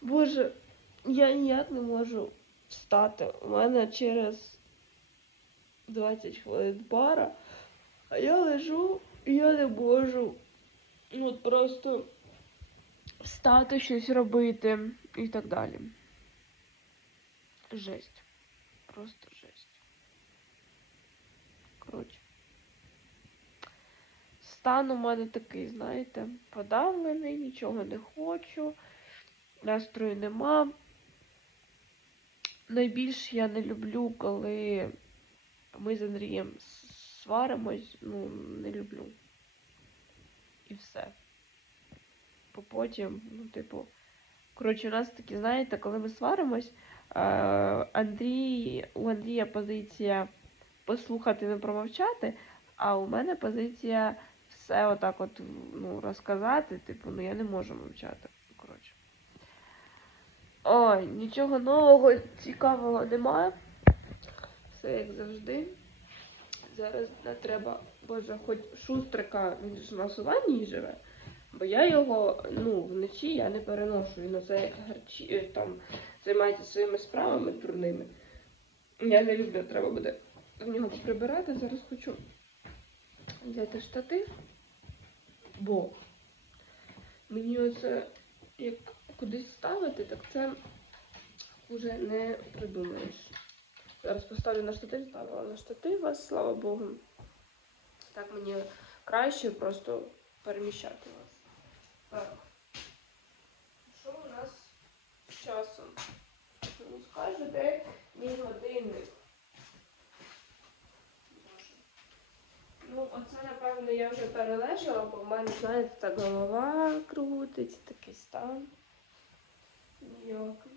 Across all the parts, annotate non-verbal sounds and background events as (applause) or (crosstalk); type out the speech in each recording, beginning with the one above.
Боже, я ніяк не можу встати. У мене через 20 хвилин пара, а я лежу і я не можу. Ну, просто встати, щось робити і так далі. Жесть. Просто жесть. Коротше. Стан у мене такий, знаєте, подавлений, нічого не хочу, настрою нема. Найбільше я не люблю, коли ми з Андрієм сваримось, ну, не люблю. І все. Бо потім, ну, типу, коротше, у нас такі, знаєте, коли ми сваримось, Андрій, у Андрія позиція послухати, не промовчати, а у мене позиція все отак от ну, розказати, типу, ну я не можу мовчати. Коротше. Ой, нічого нового, цікавого немає. Все як завжди. Зараз не треба, боже, хоч шустрика, він ж у нас живе, бо я його, ну, вночі я не переношу. Він оце гарчі, е, там займається своїми справами дурними. Я не люблю, треба буде в нього прибирати. Зараз хочу взяти штатив, бо мені оце як кудись ставити, так це вже не придумаєш. Зараз поставлю на штатив, ставила на штатив вас, слава Богу. Так мені краще просто переміщати вас. Так. Що у нас з часом? Ну, скаже, де мій годинник? Ну, оце, напевно, я вже перележала, бо в мене, знаєте, так голова крутиться, такий стан. Ніякий.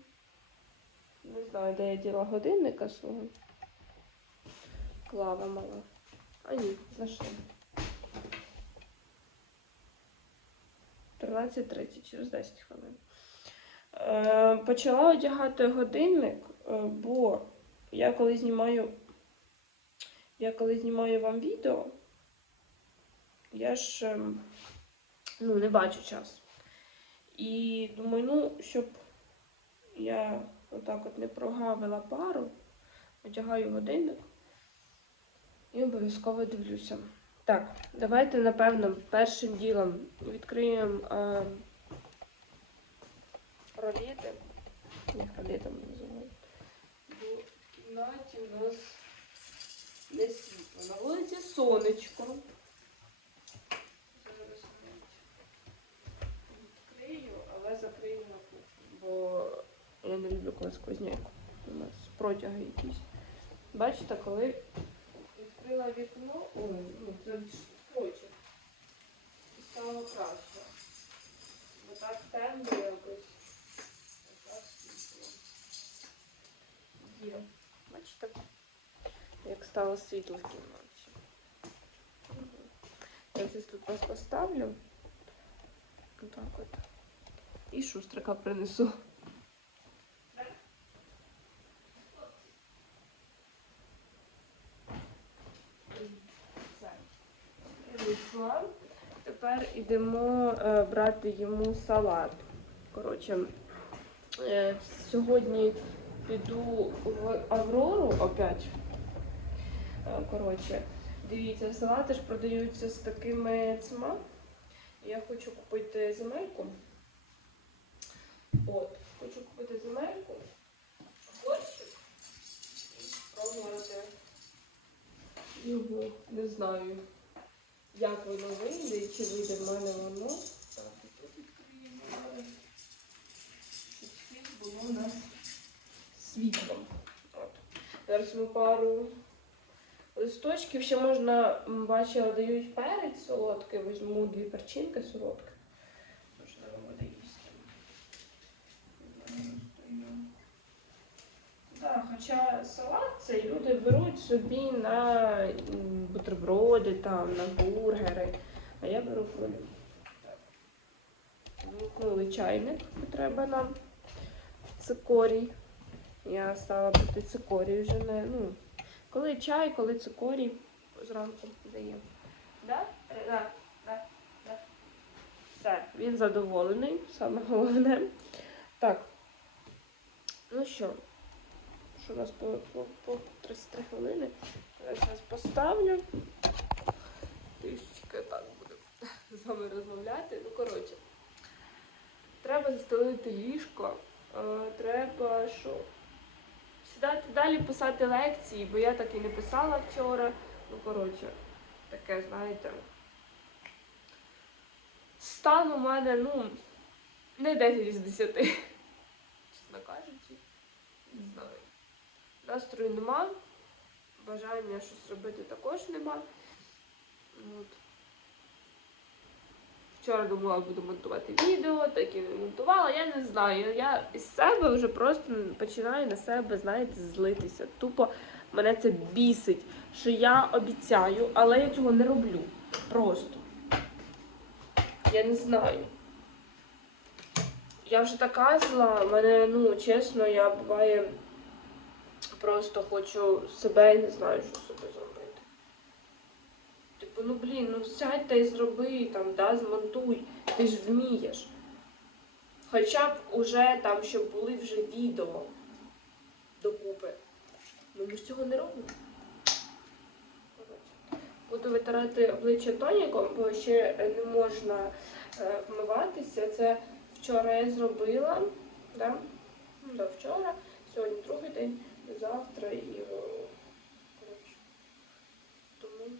Не знаю, де я діла годинника свого. Клава мала. А ні, знайшла. 13.30, через 10 хвилин. Е, почала одягати годинник, е, бо я коли знімаю. Я коли знімаю вам відео, я ж ем, ну, не бачу час. І думаю, ну, щоб я отак от не прогавила пару, одягаю годинник і обов'язково дивлюся. Так, давайте, напевно, першим ділом відкриємо е, ролети. Їх ролетами називають. В кімнаті у нас не світло. На вулиці сонечко. Зараз відкрию, але закрию на кухні, бо я не люблю, коли сквозняк. У нас протяги якісь. Бачите, коли відкрила вікно, ой, ну це ж протяг. І стало краще. Бо так темно якось. Отак світло. Є. Бачите, як стало світло в кімнаті. Я щось тут вас поставлю. Отак от. І шустрика принесу. Тепер йдемо е, брати йому салат. Коротше, е, сьогодні піду в Аврору опять. Е, коротше, дивіться, салати ж продаються з такими цма. Я хочу купити земельку. От, хочу купити земельку, борщик і спробувати його. Не знаю, як воно вийде і чи вийде в мене воно. Так, і тут відкриємо. Щоб було у нас світлом. Зараз ми пару листочків. Ще можна, бачила, дають перець солодкий, візьму дві перчинки солодкі. Можливо, буде їсти. Так, хоча салат цей люди беруть собі на бутерброди, там, на бургери, а я беру кулю. Вимкнули чайник, треба нам цикорій. Я стала пити цикорій вже не. Ну, коли чай, коли цикорій зранку дає. Да? Е, Да, да, да. Все, він задоволений, саме головне. Так. Ну що, що у нас по, по, по 33 хвилини? Я зараз поставлю. Трішечки так буде з вами розмовляти. Ну, коротше. Треба застелити ліжко. Е, треба що? Далі писати лекції, бо я так і не писала вчора. Ну, коротше, таке, знаєте. Стан у мене, ну, не 10 з 10. Чесно кажучи, не знаю. Настрою нема, бажання щось робити також нема. От. Вчора думала, буду монтувати відео, так і не монтувала. Я не знаю. Я із себе вже просто починаю на себе, знаєте, злитися. Тупо мене це бісить, що я обіцяю, але я цього не роблю. Просто. Я не знаю. Я вже така зла, мене, ну, чесно, я буває просто хочу себе і не знаю, що з собою зробити. Типу, ну блін, ну сядь та й зроби там, да, змонтуй, ти ж вмієш. Хоча б уже там, щоб були вже відео докупи. Ну ми ж цього не робимо. Буду витирати обличчя тоніком, бо ще не можна е, вмиватися. Це вчора я зробила. Да? Да, вчора, сьогодні другий день, завтра і е, коротше. Тому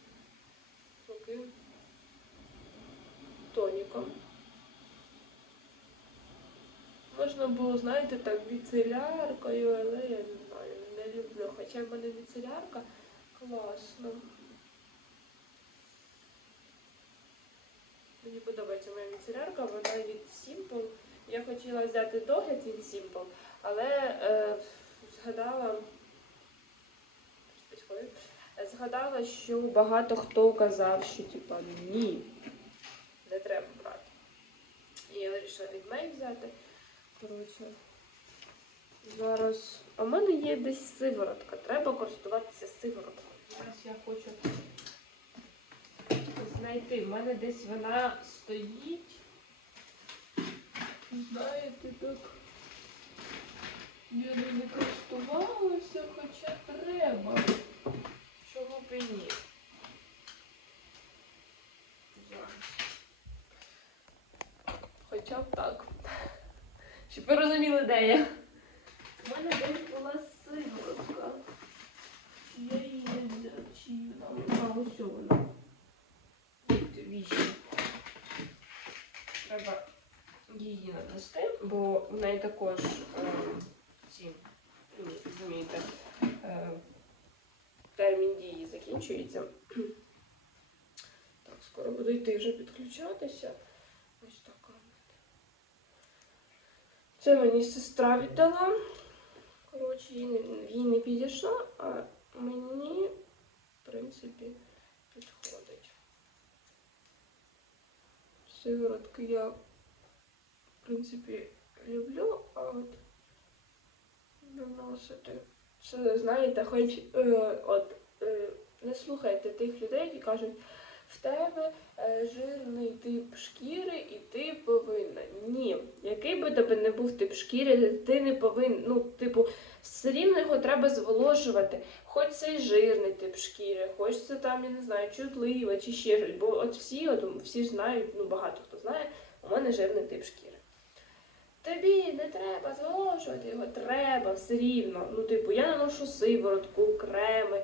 поки тоніком. Можна було, знаєте, так, міцеляркою, але я не знаю, не люблю. Хоча в мене міцелярка класна. Мені подобається моя міцелярка, вона від Simple. Я хотіла взяти догляд від Simple, але е, згадала. Згадала, що багато хто казав, що типа ні, треба брати. І я вирішила від Мей взяти. Коротше, зараз. А в мене є десь сиворотка. Треба користуватися сивороткою. Зараз я хочу знайти. В мене десь вона стоїть. Знаєте, так. Я не користувалася, хоча треба. Чого б і ні? Зараз. Хоча б так. Щоб ви розуміли, де я. У мене десь була сиворотка. Чи я її не взяла? Чи вона? Ось вона. Вічно. Треба її нанести, бо в неї також е, ці, ну, розумієте, е, термін дії закінчується. Так, скоро буду йти вже підключатися. Ось така. Це мені сестра віддала. Коротше, їй не, їй не підійшла, а мені, в принципі, підходить. Сиворотки я, в принципі, люблю, а от наносити. Це, знаєте, хоч е, от, е, не слухайте тих людей, які кажуть, в тебе е, жирний тип шкіри і ти повинна. Ні, який би тебе не був тип шкіри, ти не повинен. Ну, типу, все рівно його треба зволожувати. Хоч це й жирний тип шкіри, хоч це там, я не знаю, чутлива чи ще щось. Бо от всі, от всі знають, ну багато хто знає, у мене жирний тип шкіри. Тобі не треба зволожувати його, треба все рівно. Ну, типу, я наношу сиворотку, креми.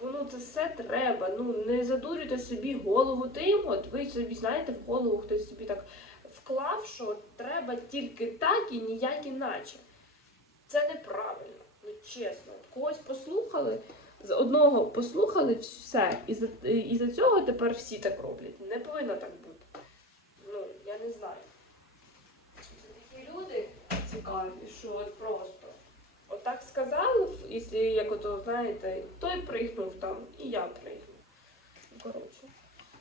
Типу, ну це все треба. Ну не задурюйте собі голову тим. От ви собі знаєте, в голову хтось собі так вклав, що треба тільки так і ніяк іначе. Це неправильно. Ну чесно, когось послухали, з одного послухали все, і за, і за цього тепер всі так роблять. Не повинно так бути. Ну, я не знаю. Це такі люди цікаві, що от просто. Так сказали, якщо як ото, знаєте, той пригнув там, і я пригну. Ну, коротше.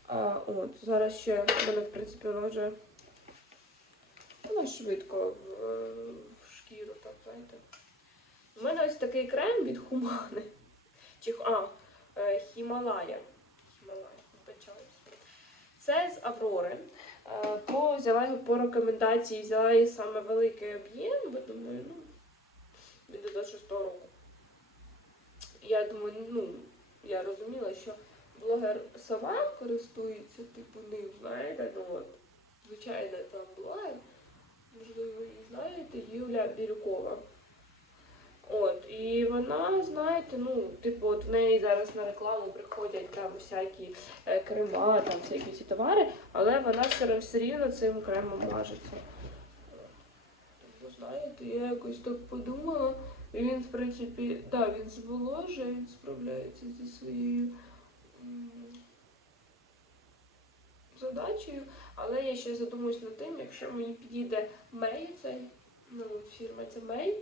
А, от, зараз ще мене, в принципі, вона вже вона швидко в, е, в шкіру, так, знаєте. У мене ось такий крем від Хумани. Чи, а, е, Хімалая. Хімалая, вибачаюсь. Це з Аврори. Е, По, взяла його по рекомендації, взяла її саме великий об'єм, бо думаю, ну, від 26 року. Я думаю, ну, я розуміла, що блогер сама користується, типу, ним, знаєте, ну от, звичайно, там блогер, можливо, її знаєте, Юля Бірюкова. От, і вона, знаєте, ну, типу, от в неї зараз на рекламу приходять там всякі е, крема, там всякі ці товари, але вона все, все рівно цим кремом мажеться. Знаєте, я якось так подумала, і він, в принципі, да, він зволожує, він справляється зі своєю задачею, але я ще задумуюсь над тим, якщо мені підійде Мей, цей, ну, фірма це Мей,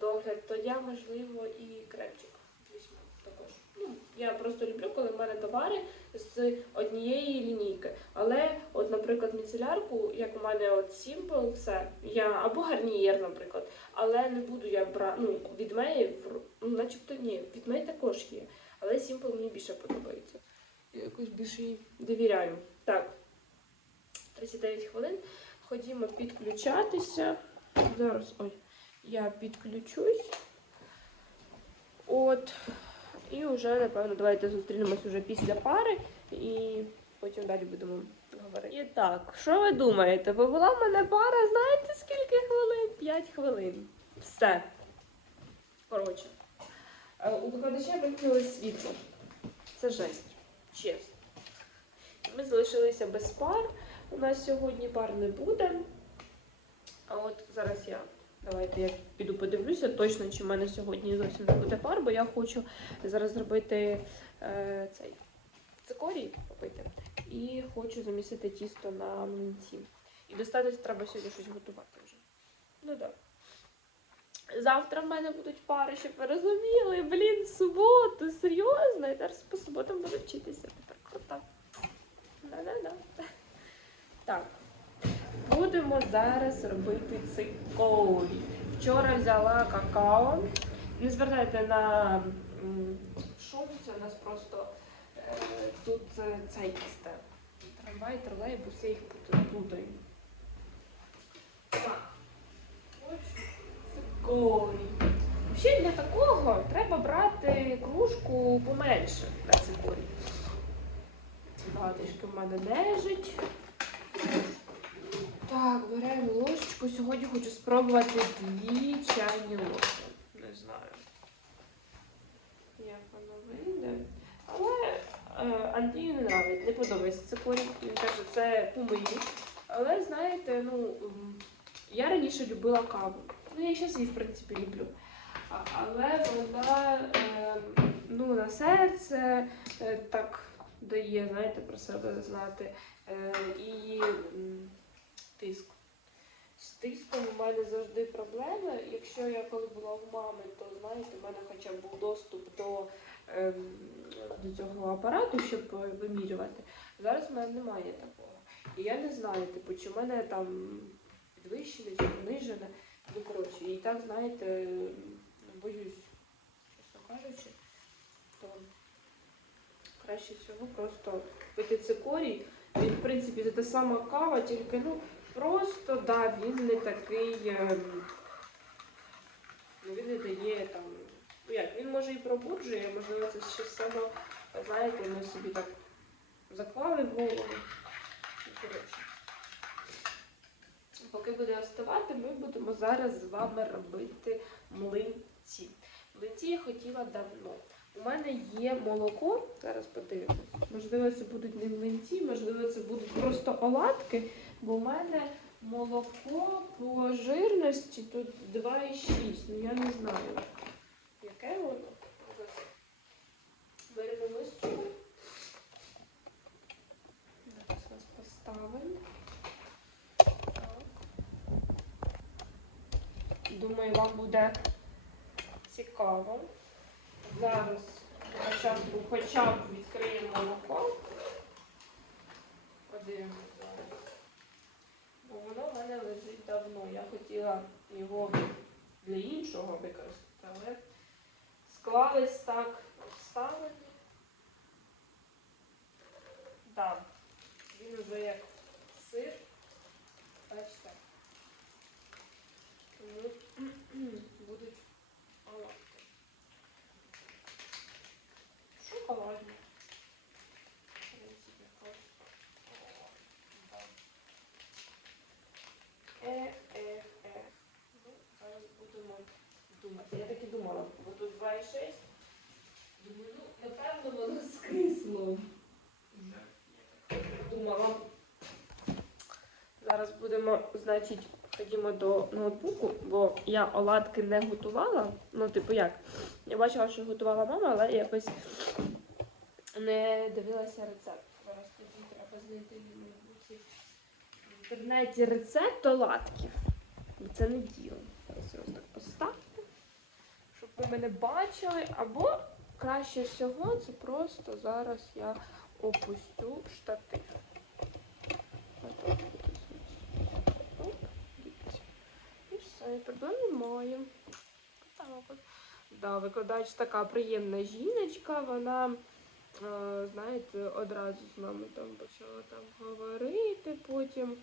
догляд, то я, можливо, і. Ну, я просто люблю, коли в мене товари з однієї лінійки. Але, от, наприклад, міцелярку, як у мене от Simple, все, я або гарнієр, наприклад, але не буду я брати, ну, від Меї, ну, начебто ні, від Меї також є, але Simple мені більше подобається. Я якось більше їй довіряю. Так, 39 хвилин. Ходімо підключатися. Зараз, ой, я підключусь. От. І вже, напевно, давайте зустрінемось уже після пари і потім далі будемо говорити. І так, що ви думаєте? Бо була в мене пара, знаєте, скільки хвилин? 5 хвилин. Все. Коротше. Е, У викладача вимкнули світло. Це жесть. Чесно. Ми залишилися без пар. У нас сьогодні пар не буде. А от зараз я. Давайте я піду подивлюся точно, чи в мене сьогодні зовсім не буде пар, бо я хочу зараз зробити е, цей цикорій попити. І хочу замісити тісто на млинці. І достатньо треба сьогодні щось готувати вже. Ну так. Завтра в мене будуть пари, щоб ви розуміли. Блін, в суботу, серйозно. Я зараз по суботам буду вчитися. Тепер круто. Да-да-да. Так. Будемо зараз робити цикорій. Вчора взяла какао. Не звертайте на шум, це у нас просто е, тут е, цей. Трамвай, тролейбус, я їх пут- плутаю. Так. Цикорій. Взагалі для такого треба брати кружку поменше на цикорій. Багатишки в мене лежить. Так, беремо ложечку. Сьогодні хочу спробувати дві чайні ложки. Не знаю, як воно вийде. Але е, Андрію не нравить, не подобається цикорій. Він каже, це помиї. Але знаєте, ну я раніше любила каву. Ну, я і зараз її, в принципі, люблю. Але вона е, ну, на серце е, так дає, знаєте, про себе знати. Е, і м, тиск. З тиском у мене завжди проблеми. Якщо я коли була в мами, то знаєте, в мене хоча б був доступ до, ем, до цього апарату, щоб е, вимірювати. Зараз в мене немає такого. І я не знаю, типу, чи в мене там підвищене, чи понижене. Ну, коротше, і так, знаєте, боюсь, чесно кажучи, то краще всього просто пити цикорій. Він, в принципі, це та сама кава, тільки ну, просто да, він не такий. ем, Ну, він не дає там. Ну як, він може і пробуджує, можливо, це ще саме, знаєте, ми собі так заклали в голову. Коротше. Поки буде остивати, ми будемо зараз з вами робити млинці. Млинці я хотіла давно. У мене є молоко, зараз подивимось. Можливо, це будуть не млинці, можливо, це будуть просто оладки, бо в мене молоко по жирності тут 2,6. Ну я не знаю, яке воно. Беремо миску. Зараз нас поставимо. Думаю, вам буде цікаво. Зараз хоча б відкриємо молоко. Подивимося зараз. Бо воно в мене лежить давно. Я хотіла його для іншого використати, але склались так обставини. Так, він уже як сир. Бачите. Тому будуть оладки. Шоколадні. В принципі, просто. О, да. Е, е, е. Ну, зараз будемо думати. Я так і думала, бо тут 2,6. Думаю, ну, напевно, воно скисло. Я так думала. Зараз будемо, значить, ходімо до ноутбуку, бо я оладки не готувала. Ну, типу як? Я бачила, що готувала мама, але я якось не дивилася рецепт. Зараз тоді треба знайти в інтернеті рецепт оладків. Бо це не діло. Зараз його так поставлю, щоб ви мене бачили. Або краще всього це просто зараз я опустю штатив. Отак от ось. Оп, дивіться. І все, проблем немає. Так. Да, викладач така приємна жіночка, вона, е, знаєте, одразу з нами там почала там говорити, потім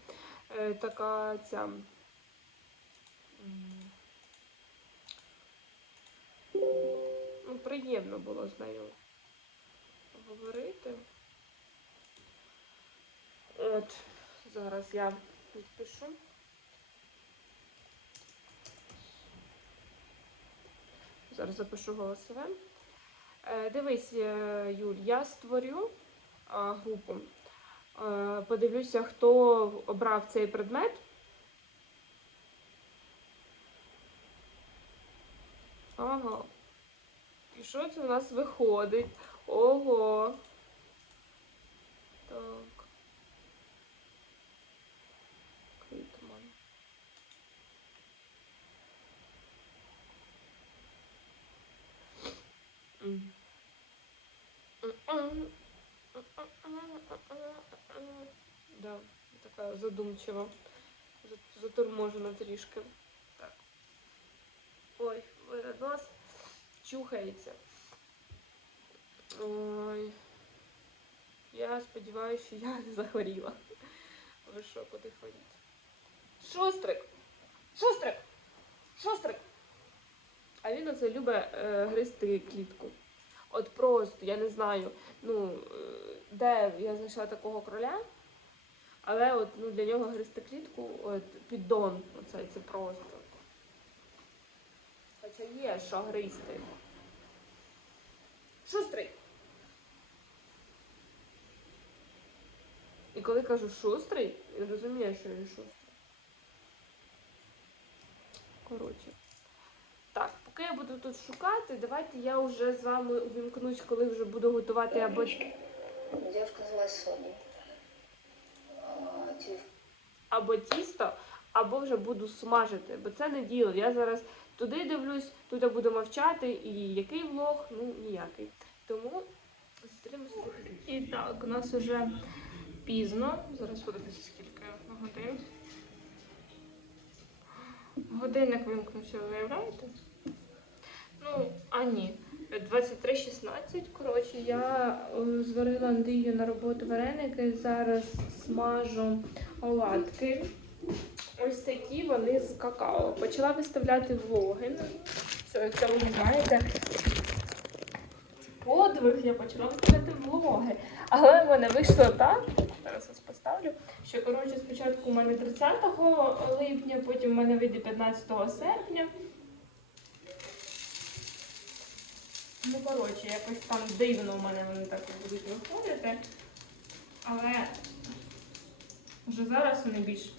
е, така ця. Ну, приємно було з нею говорити. От, зараз я підпишу. Зараз запишу голосове. Дивись, е, Юль, я створю е, групу. Е, подивлюся, хто обрав цей предмет. Ага. І що це у нас виходить? Ого. Да, така задумчива. За- Заторможена трішки. Так. Ой, нос чухається. Ой. Я сподіваюся, що я (laughs) не захворіла. Ви що, куди ходіть? Шустрик! Шустрик! Шустрик! А він оце любить е, гризти клітку. От просто, я не знаю, ну, е, де я знайшла такого кроля, але от ну, для нього гризти клітку, от піддон, оце це просто. Хоча є, що гризти. Шустрий! І коли кажу шустрий, він розуміє, що він шустрий. Коротше. Так, поки я буду тут шукати, давайте я вже з вами увімкнусь, коли вже буду готувати або Девушка называлась Соней. Або тісто, або вже буду смажити, бо це не діло. Я зараз туди дивлюсь, тут я буду мовчати, і який влог, ну ніякий. Тому зустрінемося. І так, у нас вже пізно. Зараз подивитися, скільки годин. Годинник вимкнувся, виявляєте? Ну, а ні. 23.16. Коротше, я е, зварила Андрію на роботу вареники. Зараз смажу оладки. Ось такі вони з какао. Почала виставляти влоги. Це, це ви знаєте. Подвиг я почала виставляти влоги. Але в мене вийшло так. Зараз вас поставлю. Що коротше, спочатку у мене 30 липня, потім в мене вийде 15 серпня. Ну, коротше, якось там дивно в мене вони так будуть виходити. Але вже зараз вони більш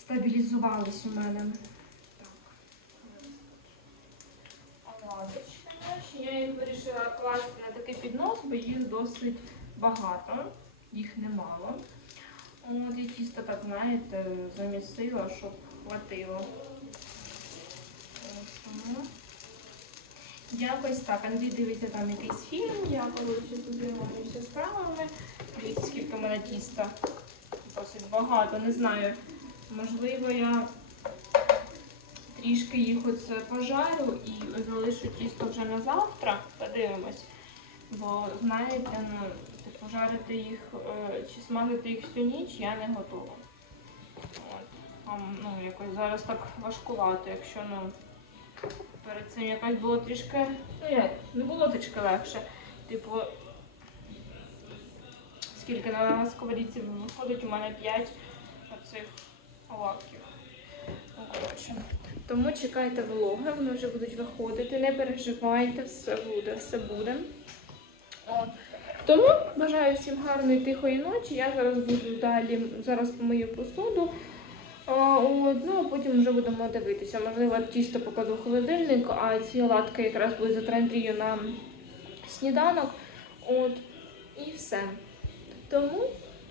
стабілізувались у мене. Так. Я їх вирішила класти на такий піднос, бо їх досить багато, їх немало. От я тісто так, знаєте, замісила, щоб хватило. Ось тому. Якось так. Андрій дивиться там якийсь фільм, я коротше тут займаюся справами. Дивіться, скільки в мене тіста. Досить багато, не знаю. Можливо, я трішки їх оце пожарю і залишу тісто вже на завтра. Подивимось. Бо знаєте, ну, типу, жарити їх е, чи смажити їх всю ніч я не готова. От. Там, ну, якось зараз так важкувато, якщо ну, перед цим якось було трішки. Ну як, не було трішки легше. Типу, скільки на сковорідці виходить, у мене 5 оцих лапків. Ну. Тому чекайте влоги, вони вже будуть виходити. Не переживайте, все буде, все буде. Тому бажаю всім гарної тихої ночі. Я зараз буду далі, зараз помию посуду. От, ну, а потім вже будемо дивитися. Можливо, тісто покладу в холодильник, а ці латки якраз будуть за трендрію на сніданок. От, і все. Тому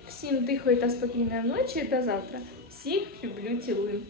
всім тихої та спокійної ночі та завтра. Всіх люблю, цілую.